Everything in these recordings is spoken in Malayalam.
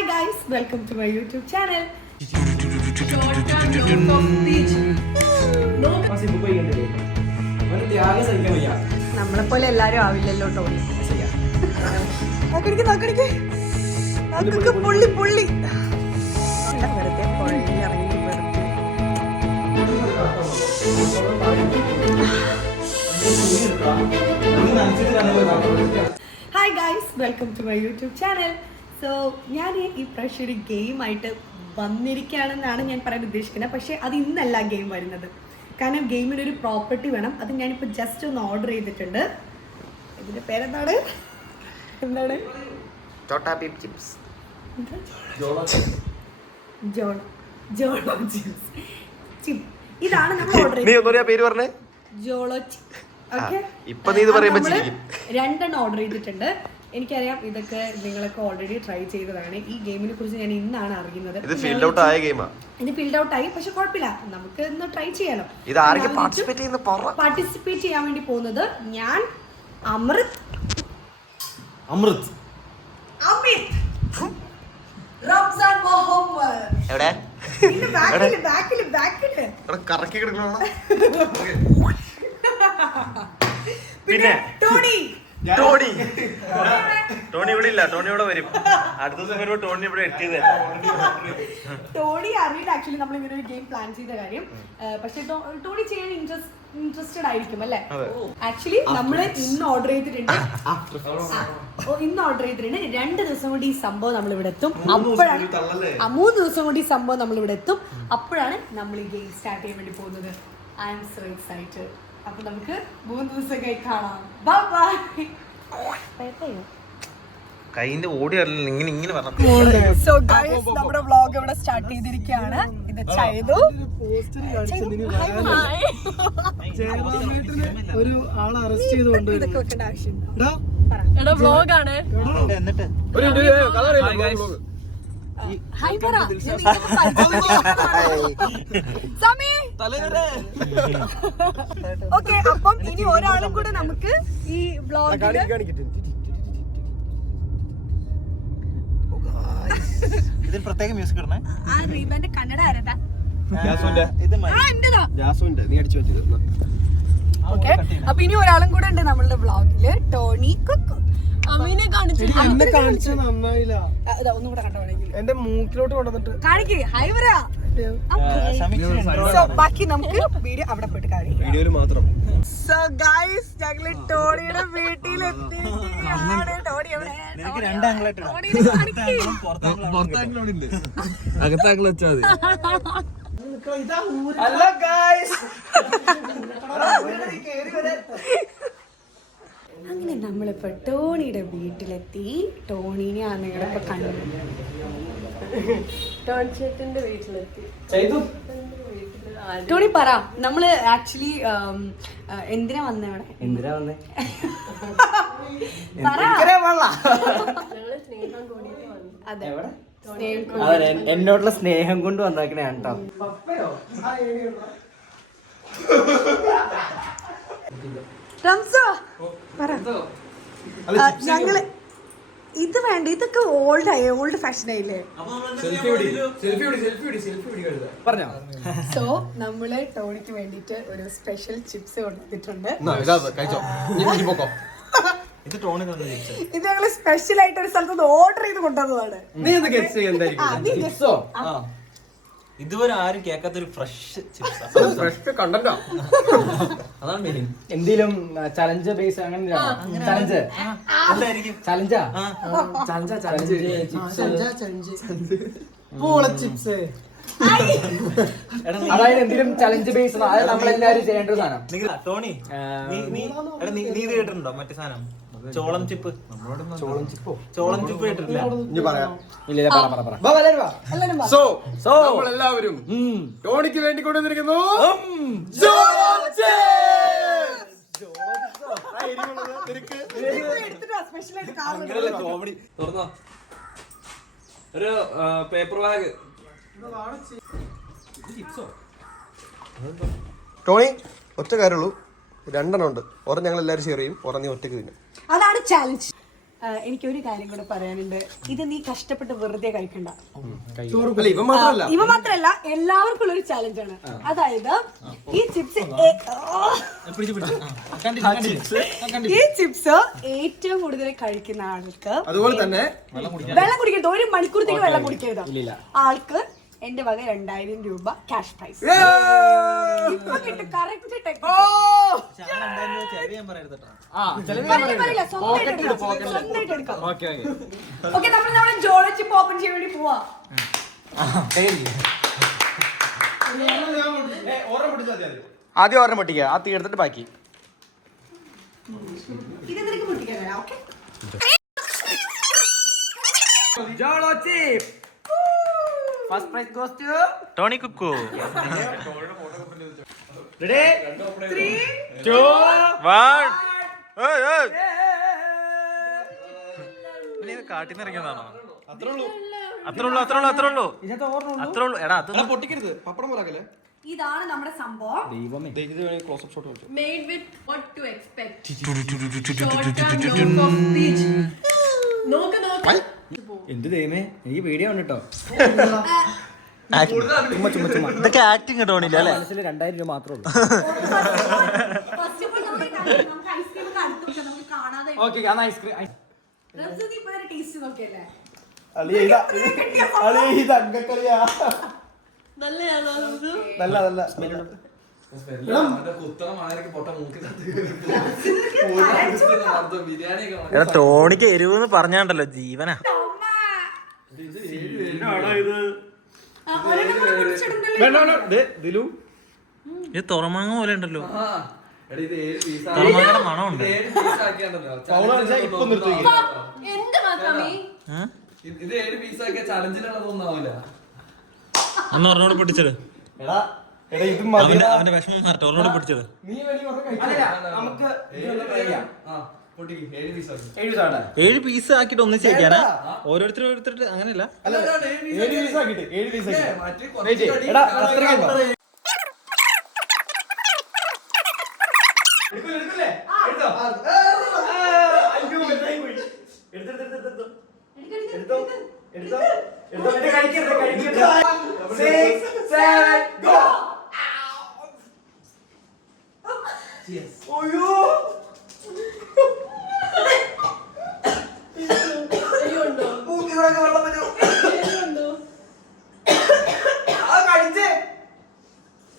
Hi guys, welcome to my YouTube channel. നമ്മളെപ്പോലെ എല്ലാരും ആവില്ലല്ലോ ടോണി. പുള്ളി പുള്ളി വെറുതെ പൊള്ളിറങ്ങി വെറുതെ. Hi guys, welcome to my YouTube channel. So ഞാൻ ഈ പ്രാവശ്യം ഒരു ഗെയിമായിട്ട് വന്നിരിക്കുകയാണെന്നാണ് ഞാൻ പറയാൻ ഉദ്ദേശിക്കുന്നത്. പക്ഷേ അത് ഇന്നല്ല ഗെയിം വരുന്നത്. കാരണം ഗെയിമിന് ഒരു പ്രോപ്പർട്ടി വേണം. അത് ഞാനിപ്പോൾ ജസ്റ്റ് ഒന്ന് ഓർഡർ ചെയ്തിട്ടുണ്ട്. ഇതിൻ്റെ പേരെന്താണ്? എന്താണ്? ജോളോ ചിപ്സ്. ഇതാണ് നമ്മൾ ഓർഡർ ചെയ്തത്. ജോളോ ചിപ്പ്. രണ്ടെണ്ണം ഓർഡർ ചെയ്തിട്ടുണ്ട്. എനിക്കറിയാം ഇതൊക്കെ നിങ്ങളൊക്കെ ഓൾറെഡി ട്രൈ ചെയ്തതാണ്. ഈ ഗെയിമിനെ കുറിച്ച് ഞാൻ ഇന്നാണ് അറിയുന്നത്. ഇത് ഫീൽഡ് ഔട്ട് ആയി, പക്ഷെ കുഴപ്പമില്ല, നമുക്ക് ഇന്ന് ട്രൈ ചെയ്യാലോ. പാർട്ടിസിപ്പേറ്റ് ചെയ്യാൻ വേണ്ടി പോകുന്നത് ഞാൻ, അമൃത്, റംസാൻ മുഹമ്മദ്. പിന്നെ ടോണി ഇവിടെ ഇല്ല. ടോണി ഇവിടെ വരും. അടുത്ത ദിവസം വരുമ്പോ ടോണി ഇവിടെ എത്തിയത്. ടോണി അറിയില്ല ആക്ച്വലി നമ്മൾ ഇങ്ങനെ ഒരു ഗെയിം പ്ലാൻ ചെയ്ത കാര്യം. പക്ഷെ ടോണി ചെയ്യാൻ ഇൻട്രസ്റ്റഡ് ആയിരിക്കും അല്ലേ? ആക്ച്വലി നമ്മള് ഇന്ന് ഓർഡർ ചെയ്തിട്ടുണ്ട്. 2 ദിവസം കൊണ്ട് ഈ സംഭവം നമ്മൾ ഇവിടെ എത്തും. അപ്പോഴാണ് 3 ദിവസം കൊണ്ട് ഈ സംഭവം നമ്മൾ ഇവിടെ എത്തും. അപ്പോഴാണ് നമ്മൾ ഈ ഗെയിം സ്റ്റാർട്ട് ചെയ്യാൻ വേണ്ടി പോകുന്നത്. I am so excited. അപ്പൊ നമുക്ക് 3 ദിവസം കാണാം. ബൈ. കൈന്റെ ഓടി ഇങ്ങനെ സോ ഗൈസ്, നമ്മുടെ വ്ലോഗ് ഇവിടെ സ്റ്റാർട്ട് ചെയ്തിരിക്കുകയാണ്. ഇത് ചെയ്തു ഒരു ആളെ അറസ്റ്റ് ചെയ്തുകൊണ്ട് ഇതൊക്കെ വെക്കേണ്ട ആവശ്യമുണ്ട്. വ്ലോഗാണ്. ഓക്കെ, അപ്പം ഇനി ഒരാളും കൂടെ നമുക്ക് ഈ വ്ലോഗില് ഇതിൽ പ്രത്യേക മ്യൂസിക് ഇടണേ. ആ റീബന്റെ കന്നഡ ആരതാ? ഓക്കെ, അപ്പൊ ഇനി ഒരാളും കൂടെ ഉണ്ട് നമ്മളുടെ വ്ലോഗില്. ടോണി കുക്കു. അമ്മീനെ എന്നെ കാണിച്ചത് നന്നായില്ല. ഒന്നും കൂടെ കണ്ടോണെങ്കിൽ എന്റെ മൂക്കിലോട്ട് കൊണ്ടുവന്നിട്ട് കാണിക്ക്. ഹൈ പറ. ബാക്കി നമുക്ക് വീഡിയോ അവിടെ പോയിട്ട് കാണിക്കാം. വീഡിയോയില് മാത്രം. സോ ഗൈസ്, ഞങ്ങള് ടോണിയുടെ വീട്ടിലെത്തിയിരിക്കുകയാണ്. ടോണി എവിടെ? അകത്താക്കൾ വെച്ചാൽ മതി. അങ്ങനെ നമ്മളിപ്പോ ടോണിയുടെ വീട്ടിലെത്തി. ടോണിനെയാണ് നിങ്ങളിപ്പോ കണ്ടത്. ടോൺചേട്ടന്റെ വീട്ടിലെത്തി. ടോണി പറ, നമ്മള് ആക്ച്വലി എന്തിനാ വന്നേ ഇവിടെ? പറ. അതെ, എന്നോടുള്ള സ്നേഹം കൊണ്ട് വന്നേക്കണേ കേട്ടോ. റംസോ പറ. ഞങ്ങള് ഇത് വേണ്ട, ഇതൊക്കെ ഓൾഡ് ഫാഷൻ ആയില്ലേ? സോ നമ്മള് ടോണിക്ക് വേണ്ടിട്ട് ഒരു സ്പെഷ്യൽ ചിപ്സ് കൊണ്ടുവന്നിട്ടുണ്ട്. ഇത് ഞങ്ങള് സ്പെഷ്യൽ ആയിട്ട് ഒരു സ്ഥലത്ത് ഓർഡർ ചെയ്ത് കൊണ്ടുവന്നതാണ്. ഇതുവരെ ആരും കേൾക്കാത്തൊരു ഫ്രഷ് ചിപ്സ്. അതാണ് മെയിൻ. എന്തെങ്കിലും ചലഞ്ച് ബേസ് അങ്ങനെ ചലഞ്ച് ചിപ്സ്. അതായത് എന്തെങ്കിലും ചലഞ്ച് ബേസ് അത് നമ്മളെല്ലാരും ചെയ്യേണ്ട ഒരു സാധനം. ടോണി, നീ ഇത് കേട്ടിട്ടുണ്ടോ മറ്റേ സാധനം? ചോളം ചിപ്പ് കേട്ടിട്ടില്ല? എല്ലാവരും ടോണിക്ക് വേണ്ടി കൊണ്ടുവന്നിരിക്കുന്നു കോമഡി. തുറന്നോ ഒരു പേപ്പർ ബാഗ്. ടോണി, ഒറ്റ കാര്യമുള്ളൂ, 2 ഉണ്ട്. ഒരെണ്ണം ഞങ്ങൾ എല്ലാവരും ഷെയർ ചെയ്യും, ഒരെണ്ണം നീ ഒറ്റയ്ക്ക് തിന്നും. അതാണ് ചാലഞ്ച്. എനിക്കൊരു കാര്യം കൂടെ പറയാനുണ്ട്. ഇത് നീ കഷ്ടപ്പെട്ട് വെറുതെ കഴിക്കണ്ട. ഇവ മാത്രല്ല ഇവ മാത്രല്ല, എല്ലാവർക്കും ഉള്ള ഒരു ചാലഞ്ചാണ്. അതായത് ഈ ചിപ്സ് ഏറ്റവും കൂടുതൽ കഴിക്കുന്ന ആൾക്ക് അതുപോലെ തന്നെ വെള്ളം കുടിക്കരുത്. 1 മണിക്കൂറത്തേക്ക് വെള്ളം കുടിക്കരുത്. ആൾക്ക് എന്റെ വക 2000 രൂപ ക്യാഷ് പ്രൈസ്. നമ്മൾ നമ്മുടെ ജോളോ ചിപ്പ് ഓപ്പൺ ചെയ്യാൻ വേണ്ടി പോവാ. ആദ്യം ഓർമ്മ പൊട്ടിക്കുക, ആ തീ എടുത്തിട്ട് ബാക്കി. ഇത് നിനക്ക് പൊട്ടിക്കാനല്ല. Okay, first prize goes to Tony Kuku. Ready 3 2 1. കാട്ടിന്ന് ഇറങ്ങിയതാണോ? അത്രേ ഉള്ളൂ. എടാ അത് പൊട്ടിക്കരുത്. പപ്പടം പോരാക്കല്ലേ. ഇതാണ് നമ്മുടെ സംഭവം. ക്ലോസപ്പ് ഷോട്ട് വെച്ചു. Made with what to expect. നോക്ക്. എന്ത് ദൈവമേ, എനിക്ക് പേടിയാണ് കേട്ടോ. ഇതൊക്കെ ആക്ടിങ് ടോണില്ല അല്ലേ? മനസ്സിൽ 2000 രൂപ മാത്രമേ ഉള്ളൂ. ഫസ്റ്റ് ഓഫ് ഓൾ നമുക്ക് ഐസ്ക്രീം ഒക്കെ അടുത്ത് വെക്കാം. നമുക്ക് കാണാതെ ഓക്കെ, ആ ഐസ്ക്രീം റബ്സി ഇപ്പോ ടേസ്റ്റ് നോക്കിയല്ലേ? ഇത് അങ്കക്കളിയാ. നല്ലയാണോ നമുക്ക്? നല്ല എടാ ടോണിക്ക് എരിവെന്ന് പറഞ്ഞാണ്ടല്ലോ ജീവനാ. ഇത് തുറമാങ്ങ പോലെ ഉണ്ടല്ലോ. തുറമാങ്ങയുടെ മണമുണ്ട്. എന്ത് മാത്രമേ ഇത് 7 പീസാക്കിയ ചലഞ്ചിലുള്ളതൊന്നാവില്ല. ഒന്ന് ഒരെണ്ണോട് പൊട്ടിച്ചത്. അവന്റെ വിഷമം മാറട്ടെ, ഒരെണ്ണോട് പൊട്ടിച്ചത്. 7 പീസ് ആക്കിട്ട് ഒന്നിച്ച് വെക്കാനാ? ഓരോരുത്തർ അങ്ങനെയല്ല.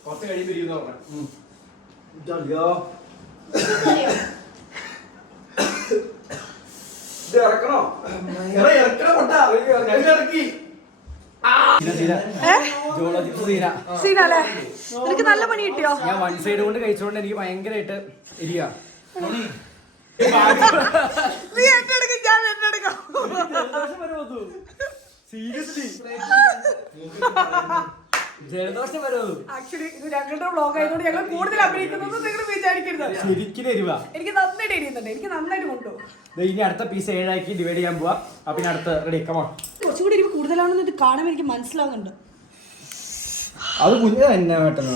കുറച്ച് കഴിയുമ്പോ ഇത് ഇറക്കണോ? ഇറക്കി. നിനക്ക് നല്ല പണി കിട്ടിയോ? ഞാൻ 1 സൈഡ് കൊണ്ട് കഴിച്ചോണ്ട് എനിക്ക് ഭയങ്കരമായിട്ട് ഇരിക്കുക. ജലദോഷം വരുമോ? ആക്ച്വലി ഇത് ഞങ്ങളുടെ വ്ളോഗ് ആയതുകൊണ്ട് ഞങ്ങൾ കൂടുതൽ അഭിനയിക്കുന്നത് നിങ്ങൾ വിചാരിക്കരുത്. ശരിക്കും എരിവാ. എനിക്ക് നന്നായിട്ട് എരിയുന്നുണ്ട്. എനിക്ക് നന്നായിട്ട് കൊണ്ടു. ഇനി അടുത്ത പീസ് 7 ആക്കി ഡിവൈഡ് ചെയ്യാൻ പോവാ. അപ്പൊ പിന്നെ അടുത്ത റെഡി കമോൺ. കുറച്ചുകൂടി എരിവ് കൂടുതലാണെന്ന് ഇത് കാണുമ്പോൾ എനിക്ക് മനസ്സിലാവുന്നുണ്ട്. അത് കുഞ്ഞു തന്നെ പെട്ടെന്ന്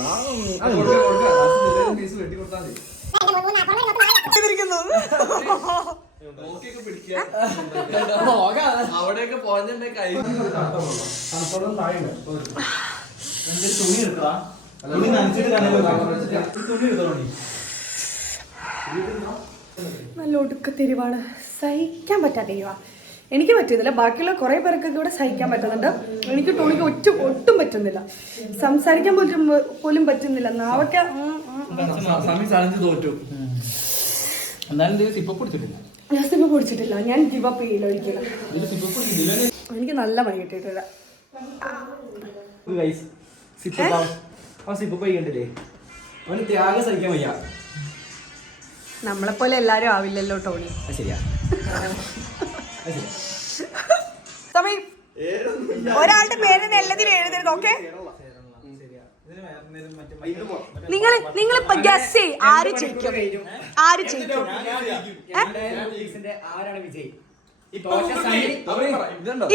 അവിടെയൊക്കെ പോഞ്ഞെ കൈ തുണി എടുക്കുക. തുണി നനച്ചിട്ട് നല്ല ഒടുക്കത്തെരിവാണ്. സഹിക്കാൻ പറ്റാത്ത എരിവാ. എനിക്ക് പറ്റുന്നില്ല. ബാക്കിയുള്ള കുറേ പേർക്കൊക്കെ ഇവിടെ സഹിക്കാൻ പറ്റുന്നുണ്ട്. എനിക്ക് ടോണിക്ക് ഒട്ടും പറ്റുന്നില്ല. സംസാരിക്കാൻ പോലും പറ്റുന്നില്ല. നാവൊക്കെ തോറ്റു. എന്നാലും സിപ്പ് പൊടിച്ചിട്ടില്ല. ഞാൻ സിപ്പ് പൊടിച്ചിട്ടില്ല. ഞാൻ ഗിവ് അപ്പ് ചെയ്യില്ല ഒരിക്കലും. എനിക്ക് നല്ല പണി കിട്ടിയിട്ടില്ല. അവന് ത്യാഗം സഹിക്കാൻ വയ്യ. നമ്മളെപ്പോലെ എല്ലാരും ആവില്ലല്ലോ ടോണി. ശരിയാ. സമയം ഒരാളുടെ പേര് എല്ലാത്തിലും എഴുതരുത്. ഓക്കെ, നിങ്ങളിപ്പോ ഗസ് ചെയ്യ് ആര് ജയിക്കും.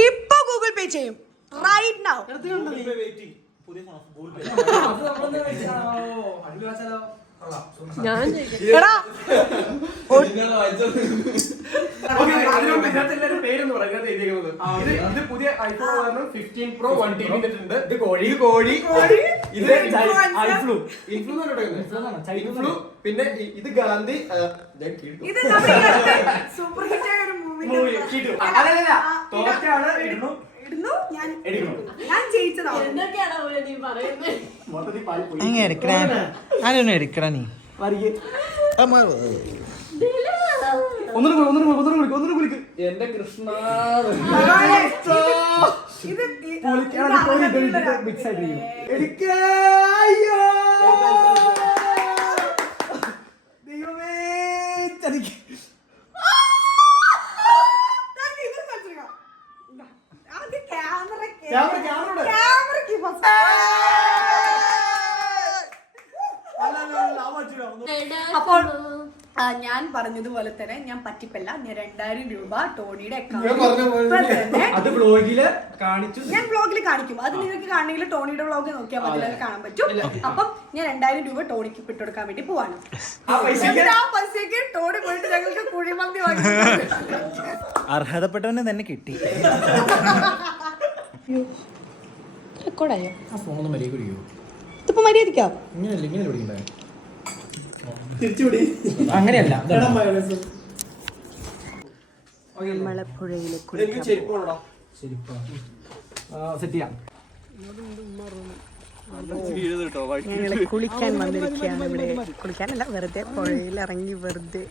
ഇപ്പൊ ഗൂഗിൾ പേ ചെയ്യും. Right now. ഞാൻ ജയിക്കാം. എടാ നിങ്ങള് വായിച്ചത്. പേരൊന്നും പറയാം ഇതിനകത്ത് എഴുതിയിരിക്കുന്നത്. ഇത് പുതിയ ഐഫോൺ 15 Pro 1 TB ഉണ്ട്. ഇത് കോഴി ഇത് ഐഫ്ലൂ ഇൻഫ്ലൂ പിന്നെ ഇത് ഗാന്ധി ഇത് സൂപ്പർ ഹിറ്റ് ആയ ഒരു മൂവി തോറ്റാണ് ഇടുന്നു ഇടുന്നു ഞാൻ എടുക്കണം. ഞാൻ ജയിച്ചതാണ്. എന്തൊക്കെയാണോ പോലെ നീ പറയുന്നത്? മൊത്തത്തിൽ പാൽ പോയി. അങ്ങനെ എടുക്കടാ ആരൊന്നും എടുക്കടാ നീ ഒന്നും വിളിക്ക് എന്റെ കൃഷ്ണ ഇത് മിക്സ് ആയിട്ടിരിക്കുന്നു. ദൈവമേ ചതിക്ക്. അപ്പോൾ ഞാൻ പറഞ്ഞതുപോലെ തന്നെ ഞാൻ പറ്റിപ്പല്ല. ഞാൻ 2000 രൂപ ടോണിയുടെ അത് വ്ലോഗില് കാണിച്ചു. ഞാൻ വ്ളോഗിൽ കാണിക്കും. അത് നിങ്ങൾക്ക് കാണണമെങ്കിൽ ടോണിയുടെ വ്ളോഗ് നോക്കിയാൽ മതി, അത് കാണാൻ പറ്റും. അപ്പം ഞാൻ 2000 രൂപ ടോണിക്ക് വിട്ടുകൊടുക്കാൻ വേണ്ടി പോവാണ്. ആ പൈസക്ക് ആ പൈസക്ക് ടോണി പോയിട്ട് ഞങ്ങൾക്ക് കുഴിമന്തി വാങ്ങി. അർഹതപ്പെട്ടവനെ തന്നെ കിട്ടി. റെക്കോർഡായോ? ആ ഫോണൊന്നും മര്യാദ കുടിക്കോ? ഇതിപ്പോ മര്യാദക്കാം. ഇങ്ങനെ പിടിക്കണ്ടേ? തിരിച്ചുപിടി. അങ്ങനെയല്ല മലപ്പുഴയിലെ എനിക്ക് ചെരുപ്പ് വേണോടാ. സെറ്റ് ചെയ്യാം. ഞങ്ങള് കുളിക്കാൻ വന്നിരിക്കുകയാണ് ഇവിടെ. കുളിക്കാനല്ല, വെറുതെ പുഴയിൽ ഇറങ്ങി വെറുതെ.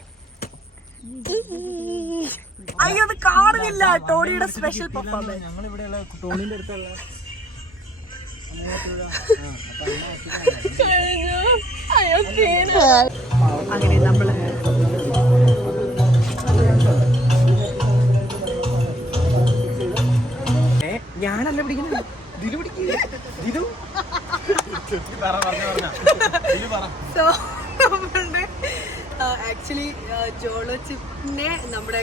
അയ്യോ അത് കാണുന്നില്ല. ടോണിയുടെ സ്പെഷ്യൽ പെർഫോമൻസ്. ഞങ്ങളിവിടെയുള്ള ടോണിന്റെ അടുത്തുള്ള അങ്ങനെ നമ്മള് ഞാനല്ല പിടിക്കുന്നത്. ദിലു പിടിക്കുക. ദിലു സോ നമ്മളുടെ ആക്ച്വലി ജോളോ ചിപ്പിനെ നമ്മുടെ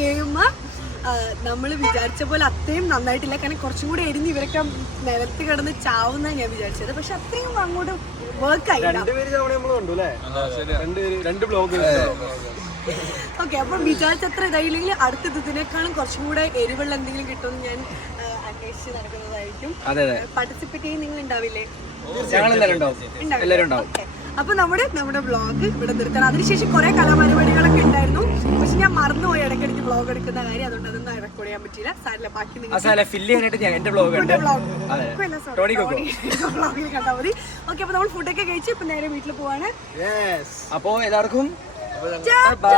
ഗെയിം നമ്മൾ വിചാരിച്ച പോലെ അത്രയും നന്നായിട്ടില്ല. കാരണം കുറച്ചും കൂടി എരിഞ്ഞ് ഇവരൊക്കെ നിലത്ത് കിടന്ന് ചാവുന്ന ഞാൻ വിചാരിച്ചത്. പക്ഷെ അത്രയും അങ്ങോട്ട് വർക്ക് ആയില്ല. രണ്ട് ബ്ലോഗ്. ഓക്കെ, അപ്പം വിചാരിച്ചത്ര ഇതായില്ലെങ്കിൽ അടുത്ത ഇതിനേക്കാളും കുറച്ചും കൂടെ എരിവുള്ള എന്തെങ്കിലും കിട്ടുമെന്ന് ഞാൻ അന്വേഷിച്ച് നടക്കുന്നതായിരിക്കും. പാർട്ടിസിപ്പേറ്റ് ചെയ്യാൻ നിങ്ങൾ ഉണ്ടാവില്ലേ? Okay. അപ്പൊ നമ്മുടെ വ്ളോഗ് ഇവിടെ നിർത്തണം. അതിനുശേഷം കുറെ കലാപരിപാടികളൊക്കെ ഉണ്ടായിരുന്നു. പക്ഷെ ഞാൻ മറന്നുപോയി ഇടയ്ക്കിടയ്ക്ക് വ്ളോഗ് എടുക്കുന്ന കാര്യം. അതുകൊണ്ട് അതൊന്നും റെക്കോർഡ് ചെയ്യാൻ പറ്റില്ല. സാരില്ല, ബാക്കി വ്ളോഗിൽ കണ്ടാൽ മതി. ഓക്കെ, അപ്പൊ നമ്മൾ ഫുഡൊക്കെ കഴിച്ച് ഇപ്പൊ നേരെ വീട്ടിൽ പോവാണ്. അപ്പോ എല്ലാവർക്കും ബൈ.